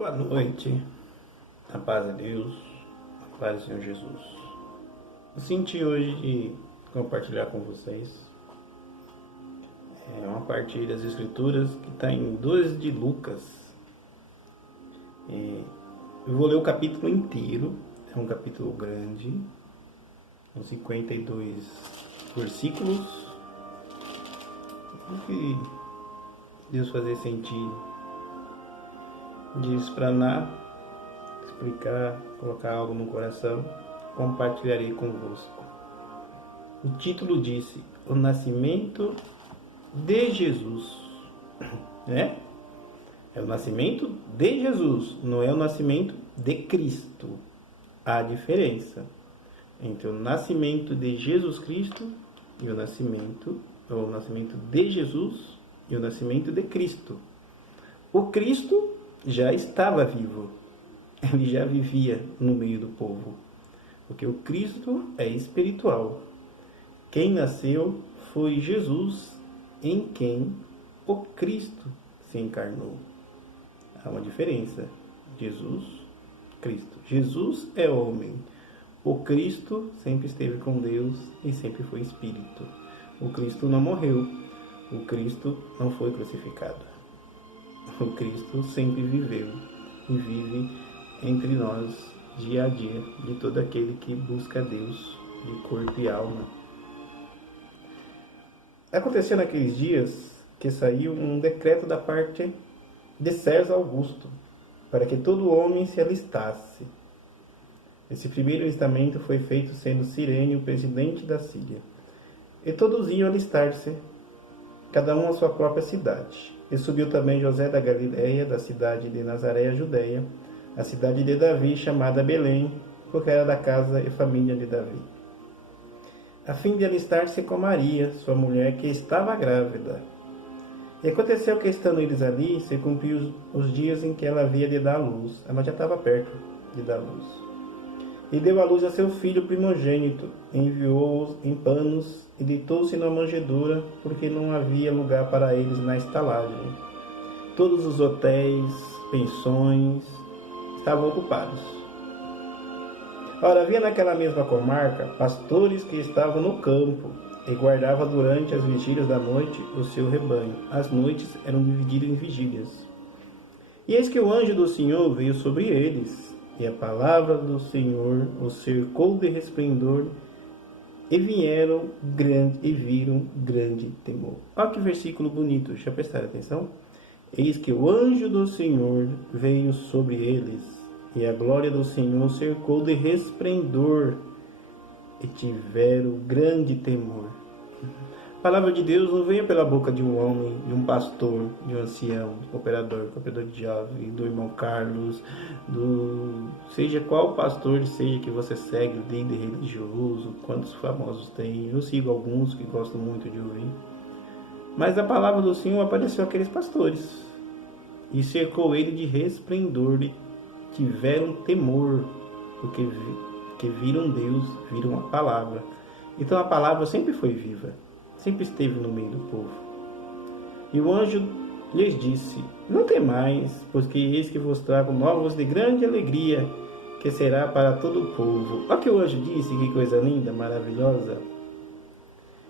Boa noite, a paz de Deus, a paz do Senhor Jesus. Eu senti hoje de compartilhar com vocês uma parte das Escrituras que está em 12 de Lucas. Eu vou ler o capítulo inteiro, é um capítulo grande, com 52 versículos. O que Deus fazer sentido de explanar, explicar, colocar algo no coração, compartilharei convosco. O título disse: o nascimento de Jesus, né? É o nascimento de Jesus, não é o nascimento de Cristo. Há diferença entre o nascimento de Jesus Cristo e o nascimento de Jesus e o nascimento de Cristo. O Cristo já estava vivo, ele já vivia no meio do povo, porque o Cristo é espiritual. Quem nasceu foi Jesus, em quem o Cristo se encarnou. Há uma diferença: Jesus, Cristo. Jesus é homem, o Cristo sempre esteve com Deus e sempre foi espírito. O Cristo não morreu, o Cristo não foi crucificado. O Cristo sempre viveu e vive entre nós dia a dia, de todo aquele que busca Deus de corpo e alma. Aconteceu naqueles dias que saiu um decreto da parte de César Augusto, para que todo homem se alistasse. Esse primeiro alistamento foi feito sendo Cirene o presidente da Síria. E todos iam alistar-se, cada um à sua própria cidade. E subiu também José da Galileia, da cidade de Nazaré, a Judeia, a cidade de Davi, chamada Belém, porque era da casa e família de Davi, a fim de alistar-se com Maria, sua mulher, que estava grávida. E aconteceu que, estando eles ali, se cumpriu os dias em que ela havia de dar à luz. Ela já estava perto de dar à luz. E deu à luz a seu filho primogênito, enviou-os em panos e deitou-se na manjedoura, porque não havia lugar para eles na estalagem. Todos os hotéis, pensões, estavam ocupados. Ora, havia naquela mesma comarca pastores que estavam no campo e guardavam durante as vigílias da noite o seu rebanho. As noites eram divididas em vigílias. E eis que o anjo do Senhor veio sobre eles, e a palavra do Senhor os cercou de resplendor, e viram grande temor. Olha que versículo bonito, deixa eu prestar atenção. Eis que o anjo do Senhor veio sobre eles, e a glória do Senhor os cercou de resplendor, e tiveram grande temor. A palavra de Deus não veio pela boca de um homem, de um pastor, de um ancião, cooperador de jovem, do irmão Carlos, seja qual pastor seja que você segue, o líder religioso, quantos famosos tem. Eu sigo alguns que gosto muito de ouvir. Mas a palavra do Senhor apareceu àqueles pastores e cercou ele de resplendor, e tiveram temor, porque viram Deus, viram a palavra. Então a palavra sempre foi viva, sempre esteve no meio do povo. E o anjo lhes disse: não temais, porque eis que vos trago novas de grande alegria, que será para todo o povo. Olha o que o anjo disse, que coisa linda, maravilhosa.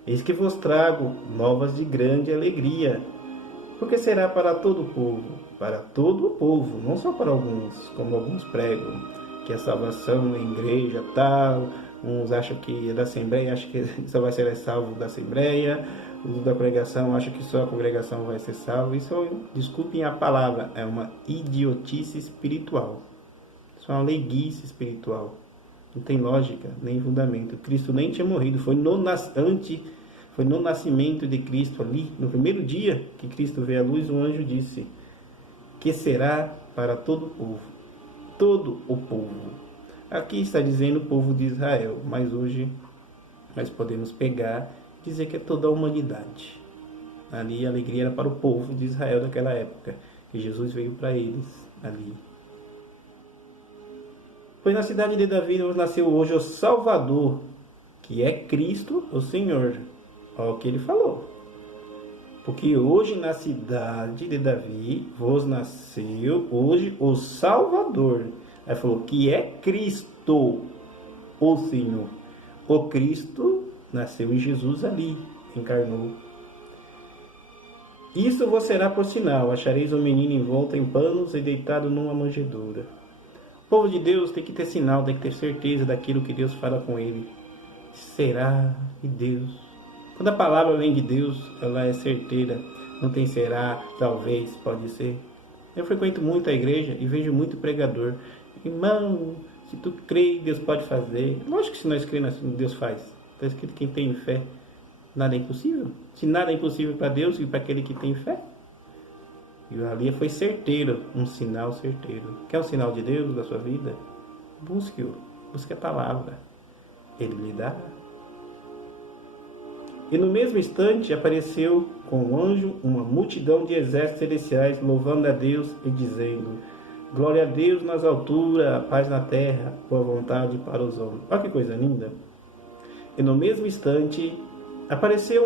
Eis que vos trago novas de grande alegria, porque será para todo o povo, não só para alguns, como alguns pregam, que a salvação é igreja tal. Uns acham que é da Assembleia, acham que só vai ser salvo da Assembleia. Os da congregação acham que só a congregação vai ser salvo. Isso, desculpem a palavra, é uma idiotice espiritual. Isso é uma leiguice espiritual. Não tem lógica, nem fundamento. Cristo nem tinha morrido. Foi no nascimento de Cristo ali, no primeiro dia que Cristo veio à luz, o anjo disse que será para todo o povo. Todo o povo. Aqui está dizendo o povo de Israel, mas hoje nós podemos pegar e dizer que é toda a humanidade. Ali a alegria era para o povo de Israel daquela época, que Jesus veio para eles ali. Pois na cidade de Davi nasceu hoje o Salvador, que é Cristo, o Senhor. Olha o que ele falou. Porque hoje na cidade de Davi vos nasceu hoje o Salvador. Aí falou que é Cristo, o Senhor. O Cristo nasceu em Jesus ali, encarnou. Isso vos será por sinal, achareis um menino envolto em panos e deitado numa manjedoura. O povo de Deus tem que ter sinal, tem que ter certeza daquilo que Deus fala com ele. Será de Deus. Quando a palavra vem de Deus, ela é certeira. Não tem será, talvez, pode ser. Eu frequento muito a igreja e vejo muito pregador. Irmão, se tu crê, Deus pode fazer. Lógico que se nós cremos, Deus faz. Está escrito que quem tem fé, nada é impossível. Se nada é impossível para Deus e para aquele que tem fé. E ali foi certeiro, um sinal certeiro. Quer um sinal de Deus da sua vida? Busque-o, busque a palavra. Ele lhe dá. E no mesmo instante apareceu com o anjo uma multidão de exércitos celestiais, louvando a Deus e dizendo: glória a Deus nas alturas, paz na terra, boa vontade para os homens. Olha que coisa linda. E no mesmo instante apareceu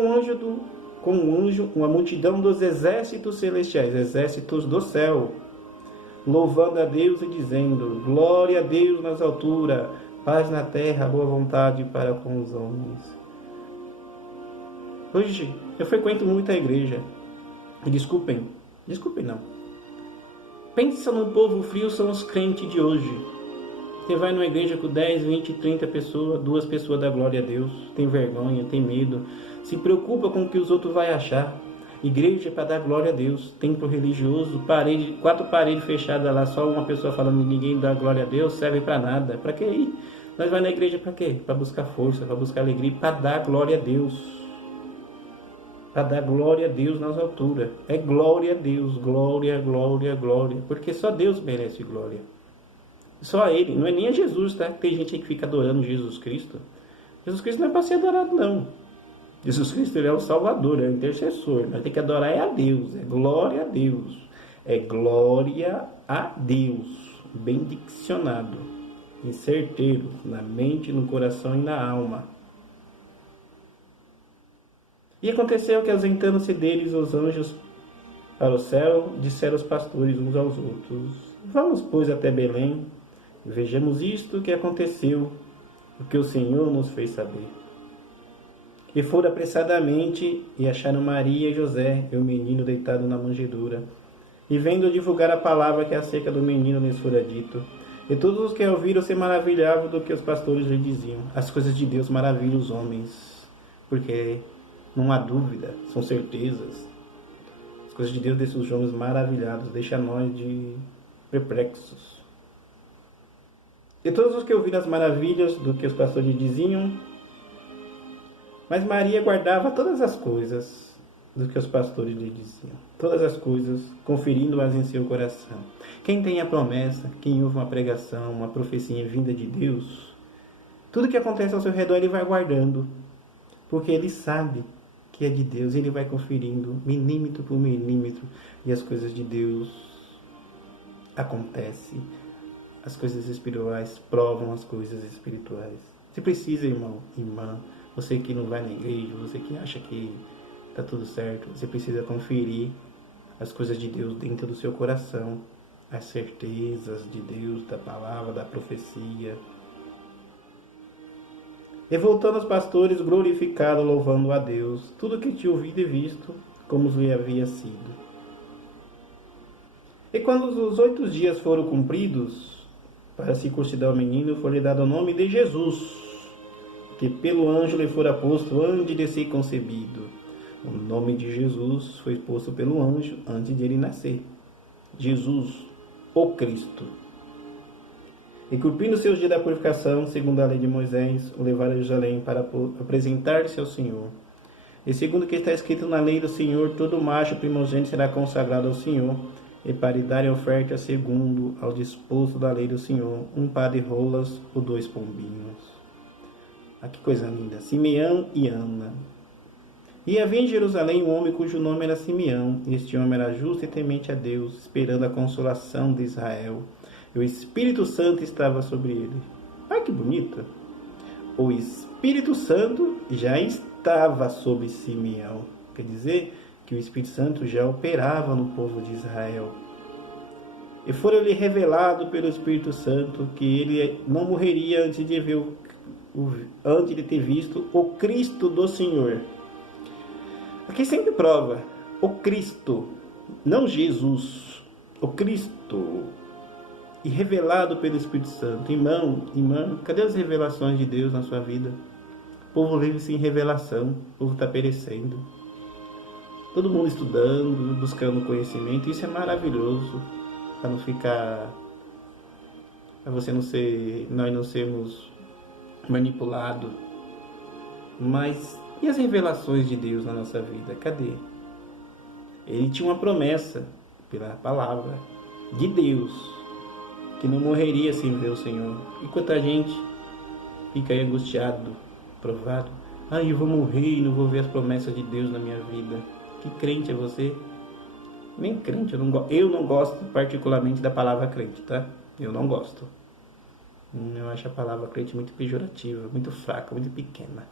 com um anjo uma multidão dos exércitos celestiais, exércitos do céu, louvando a Deus e dizendo: glória a Deus nas alturas, paz na terra, boa vontade para com os homens. Hoje eu frequento muito a igreja. E desculpem não. Pensa no povo frio, são os crentes de hoje. Você vai numa igreja com 10, 20, 30 pessoas, 2 pessoas da glória a Deus, tem vergonha, tem medo, se preocupa com o que os outros vão achar. Igreja é para dar glória a Deus, templo religioso, 4 paredes fechadas lá, só uma pessoa falando e ninguém dá glória a Deus, serve para nada. Para que ir? Nós vamos na igreja para quê? Para buscar força, para buscar alegria, para dar glória a Deus. Para dar glória a Deus nas alturas. É glória a Deus, glória, glória, glória. Porque só Deus merece glória. Só a Ele, não é nem a Jesus, tá? Tem gente aí que fica adorando Jesus Cristo. Jesus Cristo não é para ser adorado, não. Jesus Cristo, Ele é o Salvador, é o intercessor. Nós temos que adorar é a Deus, é glória a Deus. É glória a Deus. Bem diccionado, e certeiro, na mente, no coração e na alma. E aconteceu que, ausentando-se deles os anjos para o céu, disseram os pastores uns aos outros: vamos, pois, até Belém, e vejamos isto que aconteceu, o que o Senhor nos fez saber. E foram apressadamente, e acharam Maria e José, e o menino deitado na manjedoura. E vendo divulgar a palavra que acerca do menino lhes fora dito. E todos os que ouviram se maravilhavam do que os pastores lhe diziam. As coisas de Deus maravilham os homens, porque não há dúvida, são certezas. As coisas de Deus deixam os homens maravilhados, deixa nós de perplexos. E todos os que ouviram as maravilhas do que os pastores lhe diziam, mas Maria guardava todas as coisas do que os pastores lhe diziam. Todas as coisas, conferindo-as em seu coração. Quem tem a promessa, quem ouve uma pregação, uma profecia vinda de Deus, tudo que acontece ao seu redor ele vai guardando, porque ele sabe que é de Deus, ele vai conferindo milímetro por milímetro, e as coisas de Deus acontecem. As coisas espirituais provam as coisas espirituais. Você precisa, irmão, irmã, você que não vai na igreja, você que acha que está tudo certo, você precisa conferir as coisas de Deus dentro do seu coração, as certezas de Deus, da palavra, da profecia. E voltando aos pastores, glorificaram, louvando a Deus, tudo que tinha ouvido e visto, como lhe havia sido. E quando os 8 dias foram cumpridos, para a circuncidar o menino, foi-lhe dado o nome de Jesus, que pelo anjo lhe fora posto antes de ser concebido. O nome de Jesus foi posto pelo anjo antes de ele nascer. Jesus, o Cristo. E cumprindo seus dias da purificação, segundo a lei de Moisés, o levaram a Jerusalém para apresentar-se ao Senhor. E segundo o que está escrito na lei do Senhor, todo macho primogênito será consagrado ao Senhor, e para lhe darem oferta segundo ao disposto da lei do Senhor, 1 par de rolas ou 2 pombinhos. Ah, que coisa linda! Simeão e Ana. E havia em Jerusalém um homem cujo nome era Simeão. Este homem era justo e temente a Deus, esperando a consolação de Israel. E o Espírito Santo estava sobre ele. Olha que bonito! O Espírito Santo já estava sobre Simeão. Quer dizer que o Espírito Santo já operava no povo de Israel. E fora-lhe revelado pelo Espírito Santo que ele não morreria antes de ver antes de ter visto o Cristo do Senhor. Aqui sempre prova o Cristo, não Jesus, o Cristo, e revelado pelo Espírito Santo. Irmão, cadê as revelações de Deus na sua vida? O povo vive sem revelação, o povo está perecendo. Todo mundo estudando, buscando conhecimento, isso é maravilhoso, para não ficar, para você não ser, nós não sermos manipulados. Mas e as revelações de Deus na nossa vida? Cadê? Ele tinha uma promessa pela palavra de Deus, que não morreria sem ver o Senhor. E quanta gente fica aí angustiado, provado. Eu vou morrer e não vou ver as promessas de Deus na minha vida. Que crente é você? Nem crente, eu não gosto particularmente da palavra crente, tá? Eu não gosto. Eu acho a palavra crente muito pejorativa, muito fraca, muito pequena,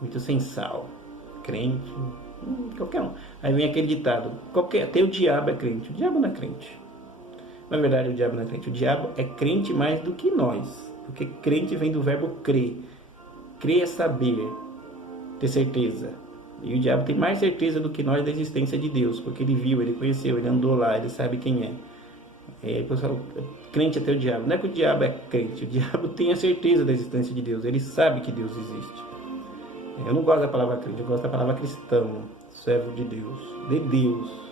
muito sem sal. Crente, qualquer um. Aí vem aquele ditado, até o diabo é crente. O diabo não é crente. Na verdade, o diabo não é crente. O diabo é crente mais do que nós. Porque crente vem do verbo crer. Crer é saber, ter certeza. E o diabo tem mais certeza do que nós da existência de Deus. Porque ele viu, ele conheceu, ele andou lá, ele sabe quem é. Pessoal, crente até o diabo. Não é que o diabo é crente. O diabo tem a certeza da existência de Deus. Ele sabe que Deus existe. Eu não gosto da palavra crente, eu gosto da palavra cristão. Servo de Deus. De Deus.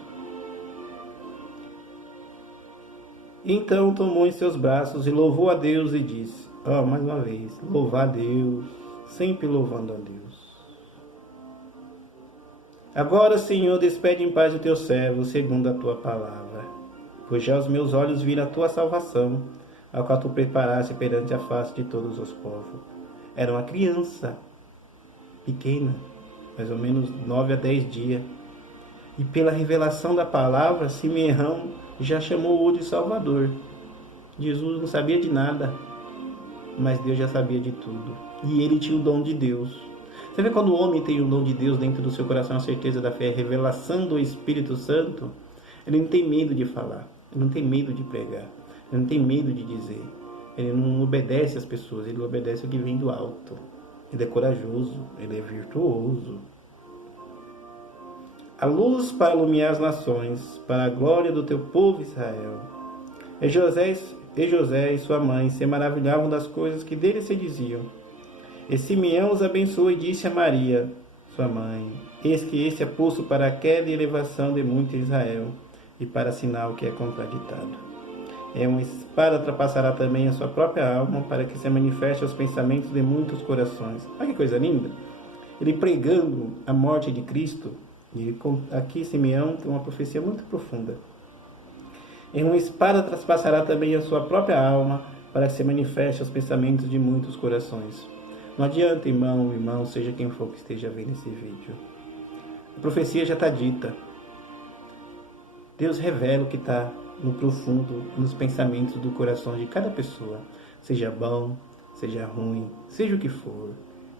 Então tomou em seus braços e louvou a Deus e disse, mais uma vez, louvar a Deus, sempre louvando a Deus. Agora, Senhor, despede em paz o teu servo, segundo a tua palavra, pois já os meus olhos viram a tua salvação, a qual tu preparaste perante a face de todos os povos. Era uma criança, pequena, mais ou menos 9 a 10 dias, e pela revelação da palavra, Simeão já chamou-o de Salvador. Jesus não sabia de nada, mas Deus já sabia de tudo. E ele tinha o dom de Deus. Você vê quando o homem tem o dom de Deus dentro do seu coração, a certeza da fé, a revelação do Espírito Santo, ele não tem medo de falar, ele não tem medo de pregar, ele não tem medo de dizer. Ele não obedece às pessoas, ele obedece ao que vem do alto. Ele é corajoso, ele é virtuoso. A luz para iluminar as nações, para a glória do teu povo Israel. E José e sua mãe se maravilhavam das coisas que dele se diziam. E Simeão os abençoou e disse a Maria, sua mãe, eis que este é posto para a queda e elevação de muito Israel, e para sinal que é contraditado. É uma espada ultrapassará também a sua própria alma, para que se manifeste aos pensamentos de muitos corações. Olha que coisa linda! Ele pregando a morte de Cristo. E aqui Simeão tem uma profecia muito profunda. Em uma espada traspassará também a sua própria alma, para que se manifeste aos pensamentos de muitos corações. Não adianta, irmão, seja quem for que esteja vendo esse vídeo. A profecia já está dita. Deus revela o que está no profundo, nos pensamentos do coração de cada pessoa. Seja bom, seja ruim, seja o que for.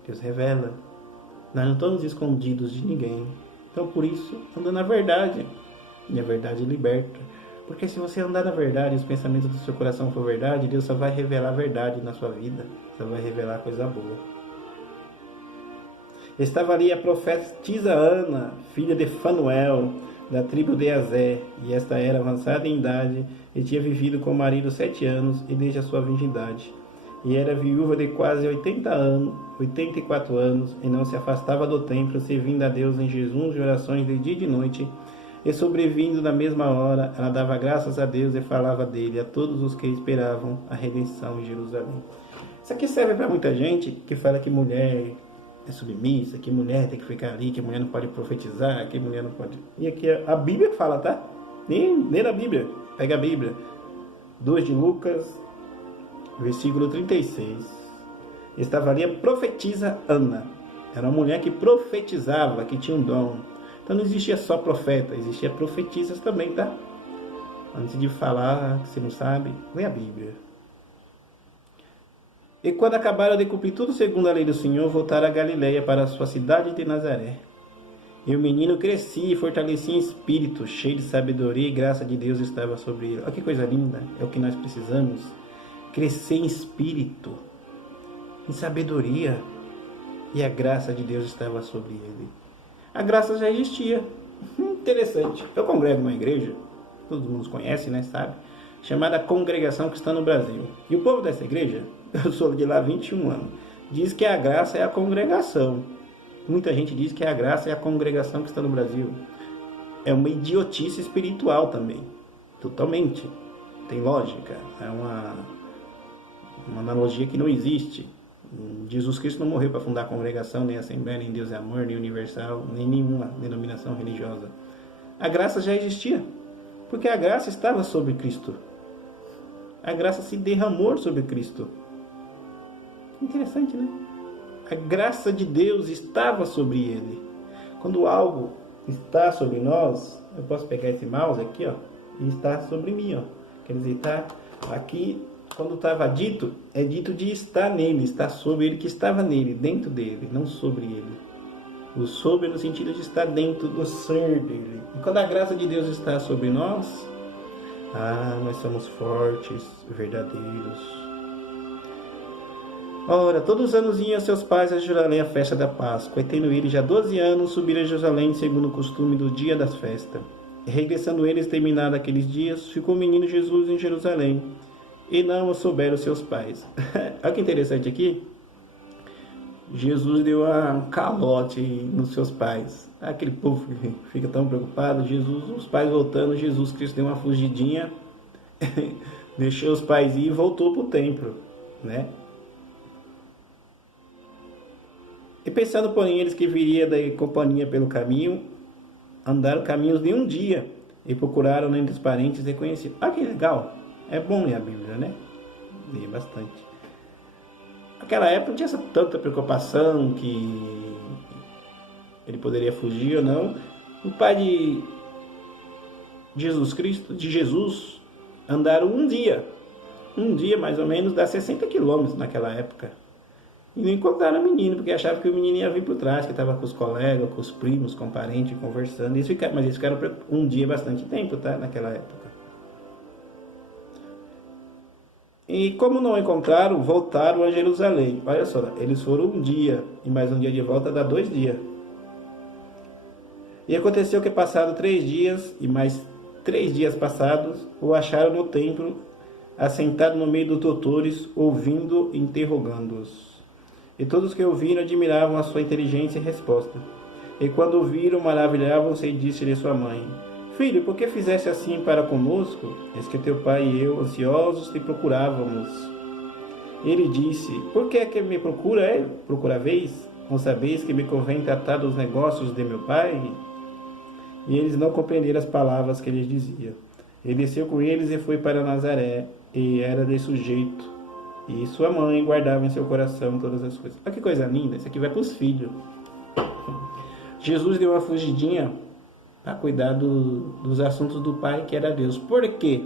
Deus revela. Nós não estamos escondidos de ninguém. Então, por isso, anda na verdade. E a verdade liberta. Porque se você andar na verdade e os pensamentos do seu coração for verdade, Deus só vai revelar a verdade na sua vida. Só vai revelar coisa boa. Estava ali a profetisa Ana, filha de Fanuel, da tribo de Azé, e esta era avançada em idade e tinha vivido com o marido 7 anos e desde a sua virgindade. E era viúva de quase 84 anos, e não se afastava do templo, servindo a Deus em jejuns e orações de dia e de noite. E sobrevindo na mesma hora, ela dava graças a Deus e falava dele a todos os que esperavam a redenção em Jerusalém. Isso aqui serve para muita gente que fala que mulher é submissa, que mulher tem que ficar ali, que mulher não pode profetizar, que mulher não pode... E aqui a Bíblia fala, tá? Nem na Bíblia. Pega a Bíblia. 2 de Lucas, versículo 36. Estava ali a profetisa Ana. Era uma mulher que profetizava, que tinha um dom. Então não existia só profeta, existia profetisas também, tá? Antes de falar, que você não sabe, lê a Bíblia. E quando acabaram de cumprir tudo segundo a lei do Senhor, voltaram a Galileia para a sua cidade de Nazaré. E o menino crescia e fortalecia em espírito, cheio de sabedoria, e graça de Deus estava sobre ele. Olha que coisa linda, é o que nós precisamos. Crescer em espírito, em sabedoria, e a graça de Deus estava sobre ele. A graça já existia. Interessante. Eu congrego numa igreja, todo mundo conhece, né, sabe? Chamada Congregação Cristã no Brasil. E o povo dessa igreja, eu sou de lá há 21 anos, diz que a graça é a congregação. Muita gente diz que a graça é a congregação que está no Brasil. É uma idiotice espiritual também. Totalmente. Tem lógica. É uma analogia que não existe. Jesus Cristo não morreu para fundar a congregação, nem a Assembleia, nem Deus é Amor, nem Universal, nem nenhuma denominação religiosa. A graça já existia. Porque a graça estava sobre Cristo. A graça se derramou sobre Cristo. Interessante, né? A graça de Deus estava sobre ele. Quando algo está sobre nós, eu posso pegar esse mouse aqui, ó, e está sobre mim, ó. Quer dizer, está aqui, quando estava dito, é dito de estar nele, está sobre ele, que estava nele, dentro dele, não sobre ele. O sobre no sentido de estar dentro do ser dele. E quando a graça de Deus está sobre nós, nós somos fortes, verdadeiros. Ora, todos os anos iam seus pais a Jerusalém a festa da Páscoa, e tendo ele já 12 anos, subiram a Jerusalém segundo o costume do dia das festas. E regressando eles, terminados aqueles dias, ficou o menino Jesus em Jerusalém, e não o souberam seus pais. Olha que interessante aqui. Jesus deu um calote nos seus pais. Aquele povo que fica tão preocupado, Jesus, os pais voltando, Jesus Cristo deu uma fugidinha, deixou os pais ir e voltou para o templo, né? E pensando, porém, eles que viria da companhia pelo caminho, andaram caminhos de um dia, e procuraram entre os parentes e conhecidos. Ah, que legal! É bom ler a Bíblia, né? Ler bastante. Naquela época não tinha tanta preocupação que ele poderia fugir ou não. O pai de Jesus Cristo, de Jesus, andaram um dia mais ou menos, dá 60 quilômetros naquela época. E não encontraram o menino, porque achavam que o menino ia vir por trás, que estava com os colegas, com os primos, com parentes, conversando. Mas eles ficaram um dia bastante tempo, tá? Naquela época. E como não encontraram, voltaram a Jerusalém. Olha só, eles foram um dia, e mais um dia de volta dá 2 dias. E aconteceu que passado 3 dias, e mais 3 dias passados, o acharam no templo, assentado no meio dos doutores, ouvindo e interrogando-os. E todos que ouviram admiravam a sua inteligência e resposta. E quando o viram, maravilhavam-se e disse-lhe sua mãe: Filho, por que fizeste assim para conosco? Eis que teu pai e eu, ansiosos, te procurávamos. Ele disse: Por que é que me procuraveis? Não sabeis que me convém tratar dos negócios de meu pai? E eles não compreenderam as palavras que ele dizia. Ele desceu com eles e foi para Nazaré, e era de sujeito. E sua mãe guardava em seu coração todas as coisas. Olha que coisa linda, isso aqui vai para os filhos. Jesus deu uma fugidinha para cuidar dos assuntos do Pai, que era Deus. Por quê?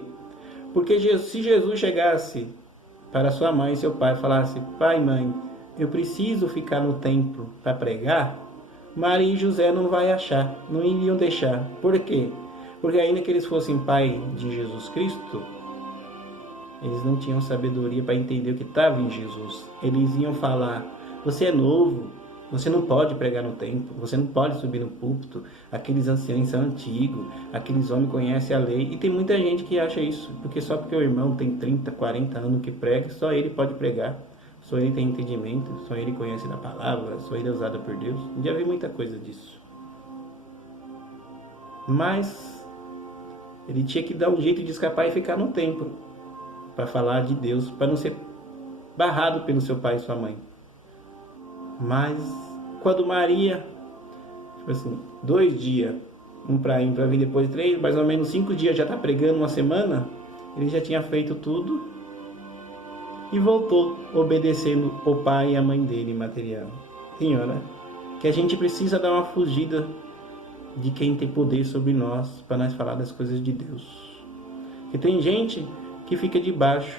Porque se Jesus chegasse para sua mãe e seu pai e falasse: Pai, mãe, eu preciso ficar no templo para pregar, Maria e José não vai achar, não iriam deixar. Por quê? Porque ainda que eles fossem pai de Jesus Cristo, eles não tinham sabedoria para entender o que estava em Jesus. Eles iam falar: você é novo, você não pode pregar no templo, você não pode subir no púlpito, aqueles anciãos são antigos, aqueles homens conhecem a lei. E tem muita gente que acha isso, porque só porque o irmão tem 30, 40 anos que prega, só ele pode pregar, só ele tem entendimento, só ele conhece da palavra, só ele é usado por Deus. Já vi muita coisa disso. Mas ele tinha que dar um jeito de escapar e ficar no templo para falar de Deus, para não ser barrado pelo seu pai e sua mãe. Mas quando Maria, 2 dias, um para ir, para vir depois 3, mais ou menos 5 dias, já está pregando uma semana, ele já tinha feito tudo e voltou obedecendo o pai e a mãe dele material. Senhora, que a gente precisa dar uma fugida de quem tem poder sobre nós, para nós falar das coisas de Deus. Que tem gente que fica debaixo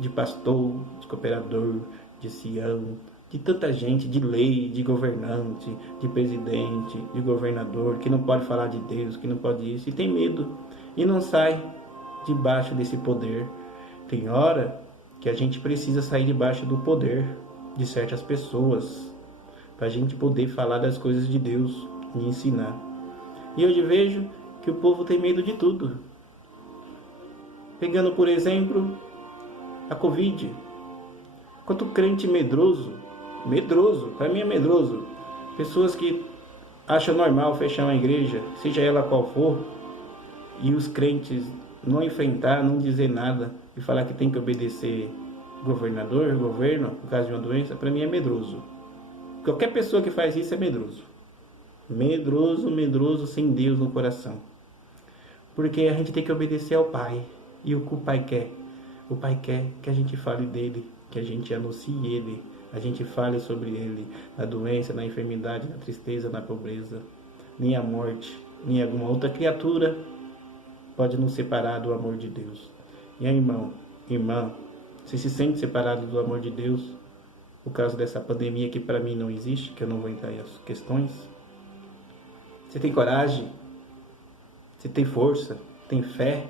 de pastor, de cooperador, de Sião, de tanta gente, de lei, de governante, de presidente, de governador, que não pode falar de Deus, que não pode isso, e tem medo, e não sai debaixo desse poder. Tem hora que a gente precisa sair debaixo do poder de certas pessoas, para a gente poder falar das coisas de Deus e ensinar. E hoje vejo que o povo tem medo de tudo. Pegando, por exemplo, a Covid. Quanto crente medroso, para mim é medroso. Pessoas que acham normal fechar uma igreja, seja ela qual for, e os crentes não enfrentar, não dizer nada, e falar que tem que obedecer governador, governo, por causa de uma doença, para mim é medroso. Qualquer pessoa que faz isso é medroso. Medroso, sem Deus no coração. Porque a gente tem que obedecer ao Pai. E o que o Pai quer? O Pai quer que a gente fale dele, que a gente anuncie ele, a gente fale sobre ele, na doença, na enfermidade, na tristeza, na pobreza. Nem a morte, nem alguma outra criatura pode nos separar do amor de Deus. E aí, irmã, você se sente separado do amor de Deus por causa dessa pandemia que para mim não existe, que eu não vou entrar em as questões? Você tem coragem? Você tem força? Tem fé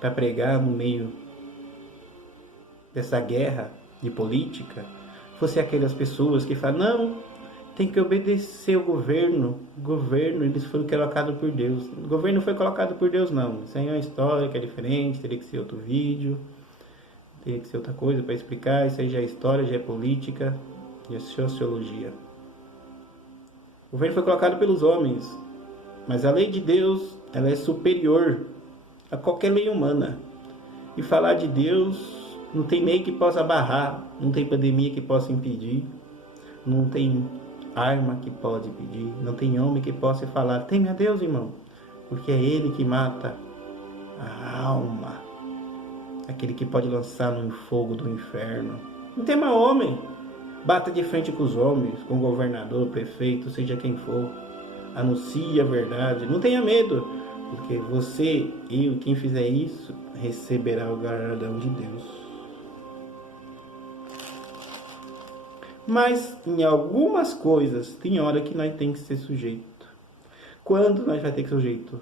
para pregar no meio dessa guerra de política? Você é aquelas pessoas que falam, não, tem que obedecer o governo. O governo, eles foram colocados por Deus. O governo foi colocado por Deus, não. Isso aí é uma história que é diferente, teria que ser outro vídeo, teria que ser outra coisa para explicar. Isso aí já é história, já é política, já é sociologia. O governo foi colocado pelos homens, mas a lei de Deus, ela é superior a qualquer lei humana. E falar de Deus, não tem lei que possa barrar, não tem pandemia que possa impedir, não tem arma que pode impedir, não tem homem que possa falar, teme a Deus, irmão, porque é Ele que mata a alma, aquele que pode lançar no fogo do inferno. Não tema homem, bata de frente com os homens, com o governador, prefeito, seja quem for, anuncie a verdade, não tenha medo, porque você, eu, quem fizer isso, receberá o galardão de Deus. Mas em algumas coisas, tem hora que nós temos que ser sujeito. Quando nós vamos ter que ser sujeito?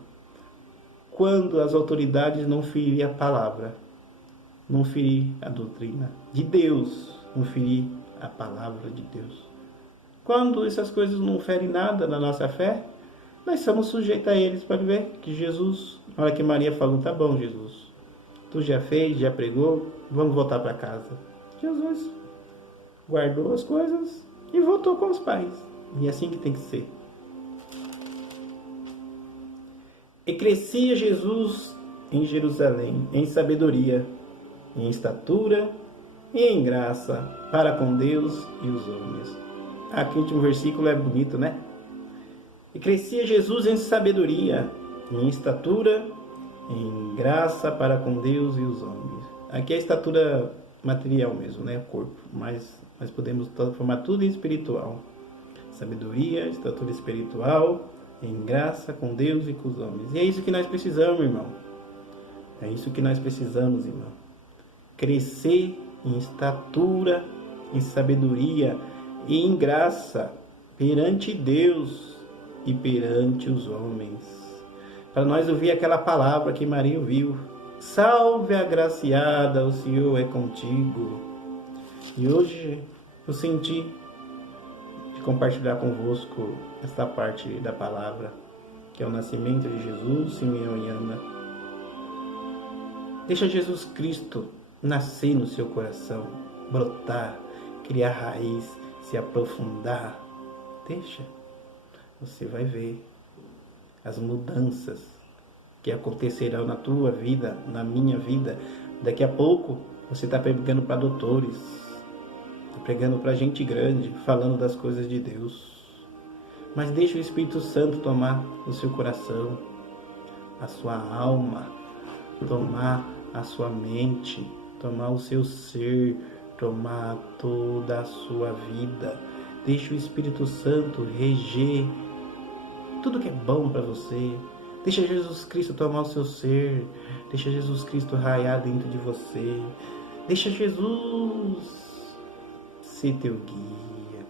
Quando as autoridades não ferirem a palavra, não ferir a doutrina de Deus, não ferir a palavra de Deus. Quando essas coisas não ferem nada na nossa fé, nós somos sujeitos a eles. Pode ver que Jesus, na hora que Maria falou, tá bom, Jesus, tu já fez, já pregou, vamos voltar para casa. Jesus guardou as coisas e voltou com os pais. E é assim que tem que ser. E crescia Jesus em Jerusalém, em sabedoria, em estatura e em graça para com Deus e os homens. Aqui o último versículo é bonito, né? E crescia Jesus em sabedoria, em estatura, em graça para com Deus e os homens. Aqui é a estatura material mesmo, né? O corpo. Mas nós podemos transformar tudo em espiritual. Sabedoria, estatura espiritual, em graça com Deus e com os homens. E é isso que nós precisamos, irmão. É isso que nós precisamos, irmão. Crescer em estatura, em sabedoria e em graça perante Deus e perante os homens. Para nós ouvir aquela palavra que Maria ouviu. Salve agraciada, o Senhor é contigo. E hoje eu senti de compartilhar convosco esta parte da palavra, que é o nascimento de Jesus, Simeão e Ana. Deixa Jesus Cristo nascer no seu coração, brotar, criar raiz, se aprofundar. Deixa. Você vai ver as mudanças que acontecerão na tua vida, na minha vida. Daqui a pouco você está pregando para doutores, está pregando para gente grande, falando das coisas de Deus. Mas deixa o Espírito Santo tomar o seu coração, a sua alma, tomar a sua mente, tomar o seu ser, tomar toda a sua vida. Deixa o Espírito Santo reger tudo que é bom para você. Deixa Jesus Cristo tomar o seu ser. Deixa Jesus Cristo raiar dentro de você. Deixa Jesus ser teu guia.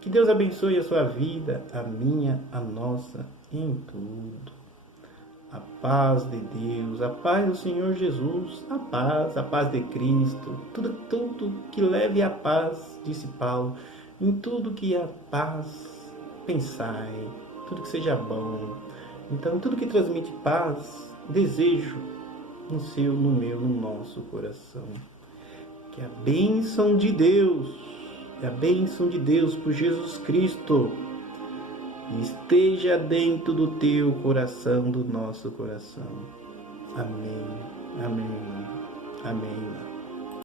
Que Deus abençoe a sua vida, a minha, a nossa, em tudo. A paz de Deus, a paz do Senhor Jesus, a paz de Cristo, tudo que leve a paz, disse Paulo, em tudo que a paz pensai, tudo que seja bom. Então, tudo que transmite paz, desejo no seu, no meu, no nosso coração. Que a bênção de Deus por Jesus Cristo esteja dentro do teu coração, do nosso coração. Amém, amém, amém.